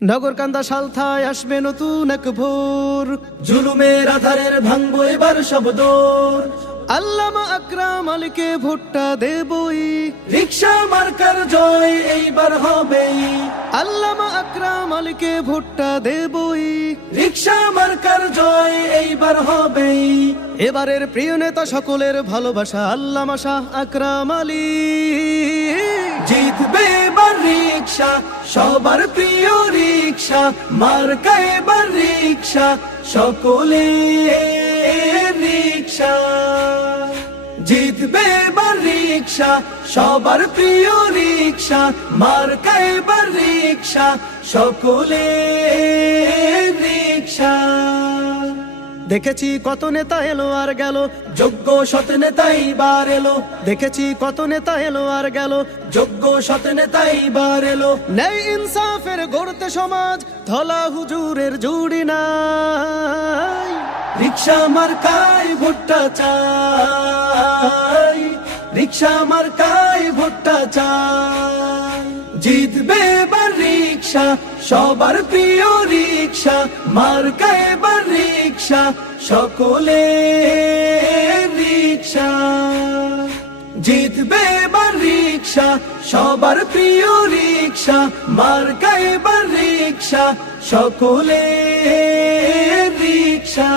নগরকান্দা সালথায় আসবে নতুন এক ভোর, জুলুমের আধারের ভাঙবো এবার সব দোর। আল্লামা আকরাম আলীকে ভোটটা দেবই, রিকশা মার্কার জয় এইবার হবেই। আল্লামা আকরাম আলীকে ভোটটা দেবই, রিকশা মার্কার জয় এইবার হবেই। এবারের প্রিয় নেতা সকলের ভালোবাসা আল্লামা শাহ আকরাম আলী। জিতবে এবার রিকশা, সবার প্রিয় রিকশা মার্কা এবার রিকশা, সকলে রিকশা। জিতবে এবার রিকশা, সবার প্রিয় রিকশা মার্কা এবার রিকশা, সকলে রিকশা। দেখেছি কত নেতা এলো আর গেল, যোগ্য সৎ নেতা এইবার এলো। দেখেছি কত নেতা এলো আর গেল, যোগ্য সৎ নেতা এইবার এলো। ন্যায় ইনসাফের গড়তে সমাজ ধলা হুজুরের জুড়ি নাই। রিকশা মার্কায় ভোটটা চাই, রিকশা মার্কায় ভোটটা চাই। জিতবে এবার রিকশা, সবার প্রিয় রিকশা মার্কা এবার রিকশা, সকলে রিকশা। জিতবে এবার রিকশা, সবার প্রিয় রিকশা মার্কা এবার রিকশা, সকলে রিকশা।